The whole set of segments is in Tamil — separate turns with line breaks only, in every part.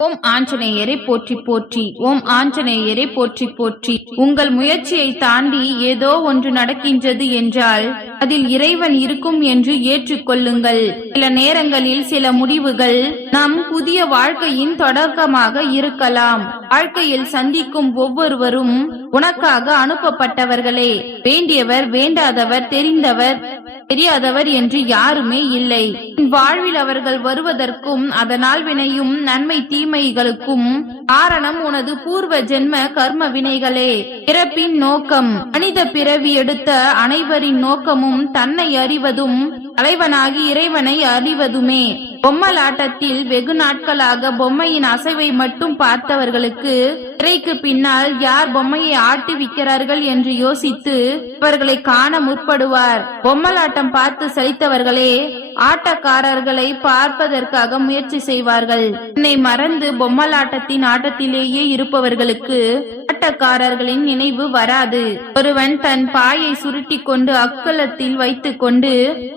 ஓம் ஆஞ்சநேயரை போற்றி போற்றி. ஓம் ஆஞ்சநேயரை போற்றி போற்றி. உங்கள் முயற்சியை தாண்டி ஏதோ ஒன்று நடக்கின்றது என்றால் அதில் இறைவன் இருக்கும் என்று ஏற்றுக்கொள்ளுங்கள். சில நேரங்களில் சில முடிவுகள் நம் புதிய வாழ்க்கையின் தொடக்கமாக இருக்கலாம். வாழ்க்கையில் சந்திக்கும் ஒவ்வொருவரும் உனக்காக அனுப்பப்பட்டவர்களே. வேண்டியவர் வேண்டாதவர் தெரிந்தவர் தெரியாதவர் என்று யாருமே இல்லை. வாழ்வில் அவர்கள் வருவதற்கும் அதனால் வினையும் நன்மை தீமைகளுக்கும் காரணம் உனது பூர்வ ஜென்ம கர்ம வினைகளே. பிறப்பின் நோக்கம். மனித பிறவி எடுத்த அனைவரின் நோக்கமும் தன்னை அறிவதும் தலைவனாகி இறைவனை அறிவதுமே. பொம்மலாட்டத்தில் வெகு நாட்களாக பொம்மையின் அசைவை மட்டும் பார்த்தவர்களுக்கு திரைக்கு பின்னால் யார் பொம்மையை ஆட்டி விற்கிறார்கள் என்று யோசித்து இவர்களை காண முற்படுவார். பொம்மலாட்டம் பார்த்து சலித்தவர்களே ஆட்டக்காரர்களை பார்ப்பதற்காக முயற்சி செய்வார்கள். என்னை மறந்து பொம்மலாட்டத்தின் ஆட்டத்திலேயே இருப்பவர்களுக்கு ஆட்டக்காரர்களின் நினைவு வராது. ஒருவன் தன் பாயை சுருட்டி கொண்டு அக்கலத்தில் வைத்துக் கொண்டு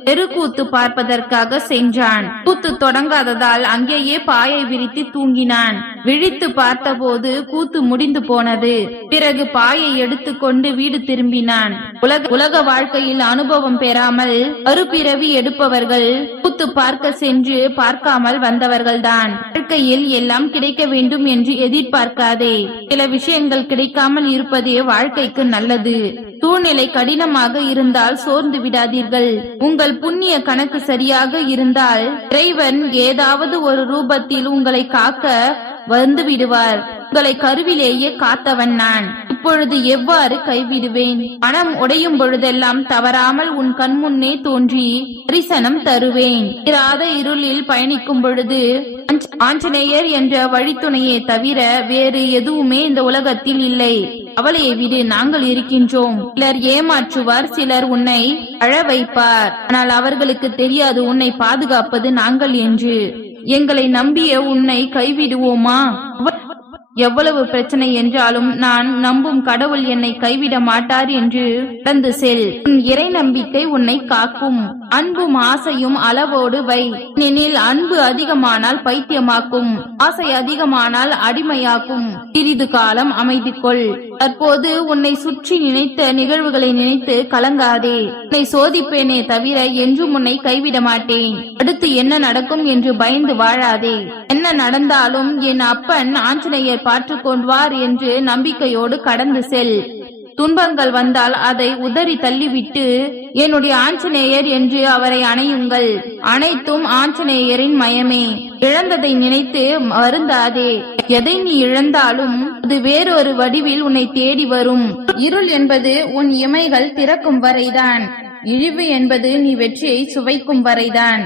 தெருக்கூத்து பார்ப்பதற்காக சென்றான். கூத்து தொடங்காததால் அங்கேயே பாயை விரித்து தூங்கினான். விழித்து பார்த்தபோது கூத்து முடிந்து போனது. பிறகு பாயை எடுத்துக்கொண்டு வீடு திரும்பினான். உலக உலக வாழ்க்கையில் அனுபவம் பெறாமல் மறுபிறவி எடுப்பவர்கள் கூத்து பார்க்க சென்று பார்க்காமல் வந்தவர்கள்தான். வாழ்க்கையில் எல்லாம் கிடைக்க வேண்டும் என்று எதிர்பார்க்காதே. சில விஷயங்கள் கிடைக்காமல் இருப்பதே வாழ்க்கைக்கு நல்லது. சூழ்நிலை கடினமாக இருந்தால் சோர்ந்து விடாதீர்கள். உங்கள் புண்ணிய கணக்கு சரியாக இருந்தால் இறைவன் ஏதாவது ஒரு ரூபத்தில் உங்களை காக்க வந்து விடுவார் உங்களை கருவிலேயே காத்தவன் நான். இப்பொழுது எவ்வாறு கைவிடுவேன்? மனம் உடையும் பொழுதெல்லாம் தவறாமல் உன் கண்முன்னே தோன்றி தரிசனம் தருவேன். இராத இருளில் பயணிக்கும் பொழுது ஆஞ்சநேயர் என்ற வழித்துணையே தவிர வேறு எதுவுமே இந்த உலகத்தில் இல்லை. அவளையை விடு நாங்கள் இருக்கின்றோம். சிலர் ஏமாற்றுவார் சிலர் உன்னை அழ வைப்பார். ஆனால் அவர்களுக்கு தெரியாது உன்னை பாதுகாப்பது நாங்கள் என்று. எங்களை நம்பிய உன்னை கைவிடுவோமா? எவ்வளவு பிரச்சனை என்றாலும் நான் நம்பும் கடவுள் என்னை கைவிட மாட்டார் என்று கடந்து செல். உன் இறை நம்பிக்கை உன்னை காக்கும். அன்பும் ஆசையும் அளவோடு வை. எனில் அன்பு அதிகமானால் பைத்தியமாக்கும். ஆசை அதிகமானால் அடிமையாக்கும். சிறிது காலம் அமைதி கொள் தற்போது உன்னை சுற்றி நினைத்த நிகழ்வுகளை நினைத்து கலங்காதே. உன்னை சோதிப்பேனே தவிர என்றும் உன்னை கைவிட மாட்டேன். அடுத்து என்ன நடக்கும் என்று பயந்து வாழாதே. என்ன நடந்தாலும் என் அப்பன் ஆஞ்சநேயர் பார்த்துக் கொள்வார் என்று நம்பிக்கையோடு கடந்து செல். துன்பங்கள் வந்தால் அதை உதறி தள்ளிவிட்டு என்னுடைய ஆஞ்சநேயர் என்று அவரை அணையுங்கள். அனைத்தும் ஆஞ்சநேயரின் மயமே. இழந்ததை நினைத்து வருந்தாதே. எதை நீ இழந்தாலும் அது வேறொரு வடிவில் உன்னை தேடி வரும். இருள் என்பது உன் இமைகள் திறக்கும் வரைதான். இழிவு என்பது நீ வெற்றியை சுவைக்கும் வரைதான்.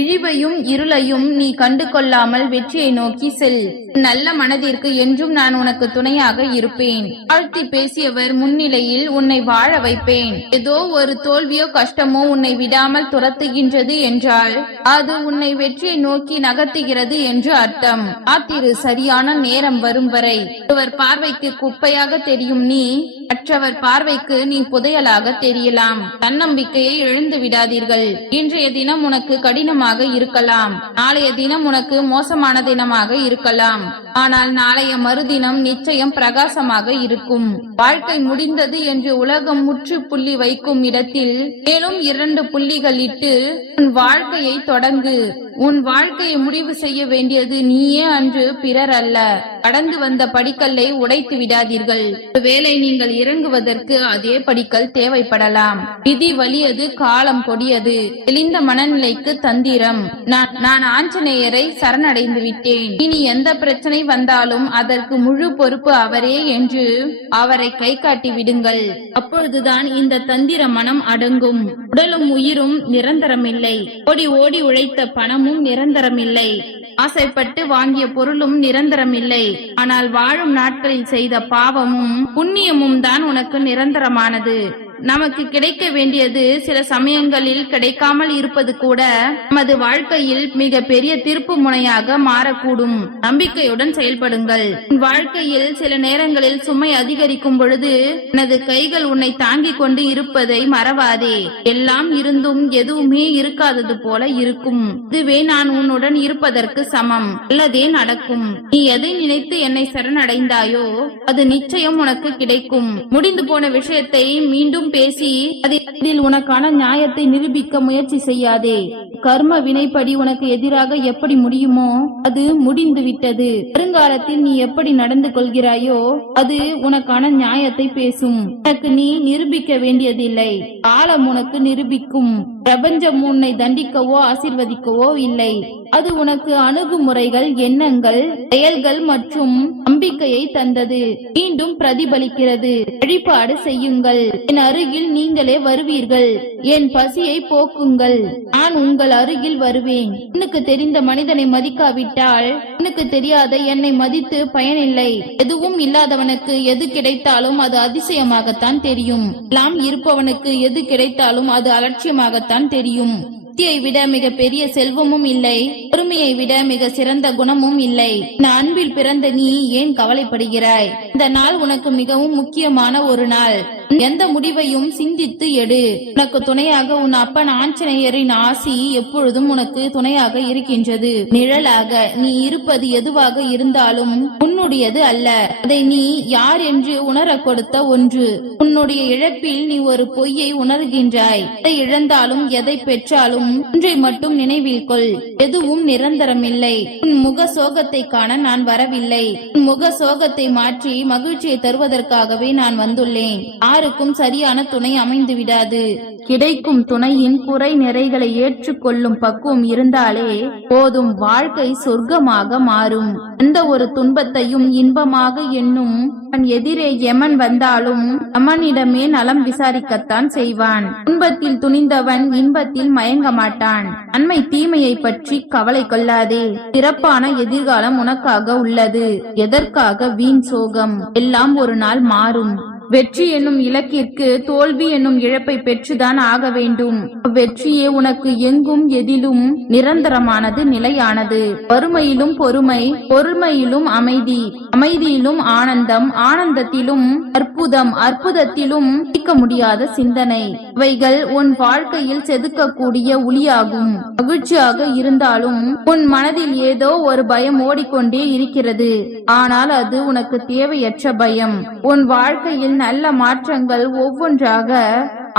இழிவையும் இருளையும் நீ கண்டு கொள்ளாமல் வெற்றியை நோக்கி செல். நல்ல மனதிற்கு என்றும் நான் உனக்கு துணையாக இருப்பேன். வாழ்த்தி பேசியவர் முன்னிலையில் உன்னை வாழ வைப்பேன். ஏதோ ஒரு தோல்வியோ கஷ்டமோ உன்னை விடாமல் துரத்துகின்றது என்றால் அது உன்னை வெற்றியை நோக்கி நகர்த்துகிறது என்று அர்த்தம். ஆத்திரு சரியான நேரம் வரும் வரை. ஒருவர் பார்வைக்கு குப்பையாக தெரியும் நீ மற்றவர் பார்வைக்கு நீ புதையலாக தெரியலாம். தன்னம்பிக்கையை இழந்து விடாதீர்கள் இன்றைய தினம் உனக்கு கடினமாக இருக்கலாம். நாளைய தினம் உனக்கு மோசமான தினமாக இருக்கலாம். ஆனால் நாளைய மறுதினம் நிச்சயம் பிரகாசமாக இருக்கும். வாழ்க்கை முடிந்தது என்று உலகம் முற்றுப்புள்ளி வைக்கும் இடத்தில் மேலும் இரண்டு புள்ளிகள் இட்டு உன் வாழ்க்கையை தொடங்கு. உன் வாழ்க்கையை முடிவு செய்ய வேண்டியது நீயே அன்று பிறர் அல்ல. கடந்து வந்த படிக்கல்லை உடைத்து விடாதீர்கள். ஒருவேளை நீங்கள் இறங்குவதற்கு அதே படிக்கல் தேவைப்படலாம். விதி வலியது காலம் கொடியது. தெளிந்த மனநிலைக்கு தந்திரம். நான் நான் ஆஞ்சநேயரை சரணடைந்து விட்டேன். இனி எந்த பிரச்சனை வந்தாலும் அதற்கு முழு பொறுப்பு அவரே என்று அவரை கை காட்டி விடுங்கள். அப்பொழுதுதான் இந்த தந்திர மனம் அடங்கும். உடலும் உயிரும் நிரந்தரமில்லை. ஓடி ஓடி உழைத்த பணம் பணமும் நிரந்தரமில்லை. ஆசைப்பட்டு வாங்கிய பொருளும் நிரந்தரமில்லை. ஆனால் வாழும் நாட்களில் செய்த பாவமும் புண்ணியமும் தான் உனக்கு நிரந்தரமானது. நமக்கு கிடைக்க வேண்டியது சில சமயங்களில் கிடைக்காமல் இருப்பது கூட நமது வாழ்க்கையில் மிக பெரிய திருப்பு முனையாக மாறக்கூடும். நம்பிக்கையுடன் செயல்படுங்கள். உன் வாழ்க்கையில் சில நேரங்களில் சுமை அதிகரிக்கும் பொழுது எனது கைகள் உன்னை தாங்கிக் கொண்டு இருப்பதை மறவாதே. எல்லாம் இருந்தும் எதுவுமே இருக்காதது போல இருக்கும். இதுவே நான் உன்னுடன் இருப்பதற்கு சமம். அல்லதே நடக்கும். நீ எதை நினைத்து என்னை சரணடைந்தாயோ அது நிச்சயம் உனக்கு கிடைக்கும். முடிந்து போன விஷயத்தை மீண்டும் பேசி அதில் உனக்கான நியாயத்தை நிரூபிக்க முயற்சி செய்யாதே. கர்ம வினைப்படி உனக்கு எதிராக எப்படி முடியுமோ அது முடிந்து விட்டது. வருங்காலத்தில் நீ எப்படி நடந்து கொள்கிறாயோ அது உனக்கான நியாயத்தை பேசும். உனக்கு நீ நிரூபிக்க வேண்டியதில்லை. காலம் உனக்கு நிரூபிக்கும். பிரபஞ்சம் உன்னை தண்டிக்கவோ ஆசிர்வதிக்கவோ இல்லை. அது உனக்கு அணுகுமுறைகள் எண்ணங்கள் செயல்கள் மற்றும் நம்பிக்கையை தந்தது. மீண்டும் பிரதிபலிக்கிறது. வழிபாடு செய்யுங்கள். என் அருகில் நீங்களே வருவீர்கள். என் பசியை போக்குங்கள். நான் உங்கள் அருகில் வருவேன். உனக்கு தெரிந்த மனிதனை மதிக்காவிட்டால் உனக்கு தெரியாத என்னை மதித்து பயனில்லை. எதுவும் இல்லாதவனுக்கு எது கிடைத்தாலும் அது அதிசயமாகத்தான் தெரியும். எல்லாம் இருப்பவனுக்கு எது கிடைத்தாலும் அது அலட்சியமாகத்தான் தெரியும். புத்தியை விட மிக பெரிய செல்வமும் இல்லை. பொறுமையை விட மிக சிறந்த குணமும் இல்லை. இந்த அன்பில் பிறந்த நீ ஏன் கவலைப்படுகிறாய்? இந்த நாள் உனக்கு மிகவும் முக்கியமான ஒரு நாள். எந்த முடிவையும் சிந்தித்து எடு. உனக்கு துணையாக உன் அப்பன் ஆஞ்சநேயரின் ஆசி எப்பொழுதும் உனக்கு துணையாக இருக்கின்றது. நிழலாக நீ இருப்பது எதுவாக இருந்தாலும் உன்னுடையது அல்ல. அதை நீ யார் என்று உணர கொடுத்த ஒன்று. உன்னுடைய இழப்பில் நீ ஒரு பொய்யை உணர்கின்றாய். எதை இழந்தாலும் எதை பெற்றாலும் ஒன்றை மட்டும் நினைவில் கொள். எதுவும் நிரந்தரமில்லை. உன் முக சோகத்தை காண நான் வரவில்லை. உன் முக சோகத்தை மாற்றி மகிழ்ச்சியை தருவதற்காகவே நான் வந்துள்ளேன். யாருக்கும் சரியான துணை அமைந்து விடாது. கிடைக்கும் துணையின் குறை நிறைகளை ஏற்றுக்கொள்ளும் பக்குவம் இருந்தாலே போதும் வாழ்க்கை சொர்க்கமாக மாறும். எந்த ஒரு துன்பத்தையும் இன்பமாக எண்ணும் அவன் எதிரே எமன் வந்தாலும் யமனிடமே நலம் விசாரிக்கத்தான் செய்வான். துன்பத்தில் துணிந்தவன் இன்பத்தில் மயங்க மாட்டான். நன்மை தீமையை பற்றி கவலை கொள்ளாதே. சிறப்பான எதிர்காலம் உனக்காக உள்ளது. எதற்காக வீண் சோகம்? எல்லாம் ஒரு நாள் மாறும். வெற்றி என்னும் இலக்கிற்கு தோல்வி என்னும் இழப்பை பெற்றுதான் ஆக வேண்டும். வெற்றியே உனக்கு எங்கும் எதிலும் நிரந்தரமானது நிலையானது. வறுமையிலும் பொறுமை பொறுமையிலும் அமைதி அமைதியிலும் ஆனந்தம் ஆனந்தத்திலும் அற்புதம் அற்புதத்திலும் பிடிக்க முடியாத சிந்தனை. இவைகள் உன் வாழ்க்கையில் செதுக்கக்கூடிய ஒளியாகும். மகிழ்ச்சியாக இருந்தாலும் உன் மனதில் ஏதோ ஒரு பயம் ஓடிக்கொண்டே இருக்கிறது. ஆனால் அது உனக்கு தேவையற்ற பயம். உன் வாழ்க்கையில் நல்ல மாற்றங்கள் ஒவ்வொன்றாக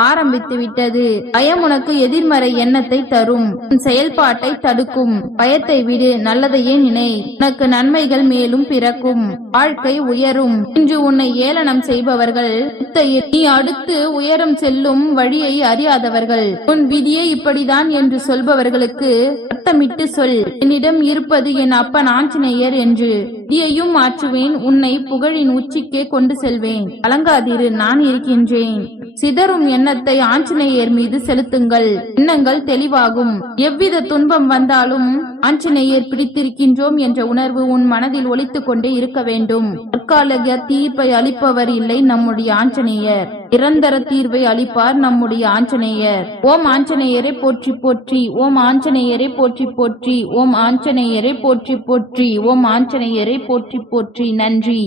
ஆரம்பித்து விட்டது. பயம் உனக்கு எதிர்மறை எண்ணத்தை தரும். உன் செயல்பாட்டை தடுக்கும். பயத்தை விடு நல்லதையே நினை. உனக்கு நன்மைகள் மேலும் பிறக்கும். வாழ்க்கை உயரும். இன்று உன்னை ஏளனம் செய்பவர்கள் நீ அடுத்து உயரம் செல்லும் வழியை அறியாதவர்கள். உன் விதியே இப்படிதான் என்று சொல்பவர்களுக்கு அர்த்தமிட்டு சொல். என்னிடம் இருப்பது என் அப்பன் ஆஞ்சநேயர் என்று. விதியையும் மாற்றுவேன். உன்னை புகழின் உச்சிக்கே கொண்டு செல்வேன். கலங்காதிரு நான் இருக்கின்றேன். சிதறும் எண்ணத்தை ஆஞ்சநேயர் மீது செலுத்துங்கள். எண்ணங்கள் தெளிவாகும். எவ்வித துன்பம் வந்தாலும் ஆஞ்சநேயர் பிடித்திருக்கின்றோம் என்ற உணர்வு உன் மனதில் ஒழித்துக் கொண்டே இருக்க வேண்டும். தற்காலிக தீர்ப்பை அளிப்பவர் இல்லை நம்முடைய ஆஞ்சநேயர். நிரந்தர தீர்வை அளிப்பார் நம்முடைய ஆஞ்சநேயர். ஓம் ஆஞ்சநேயரை போற்றி போற்றி. ஓம் ஆஞ்சநேயரை போற்றி போற்றி. ஓம் ஆஞ்சநேயரை போற்றி போற்றி. ஓம் ஆஞ்சநேயரை போற்றி போற்றி. நன்றி.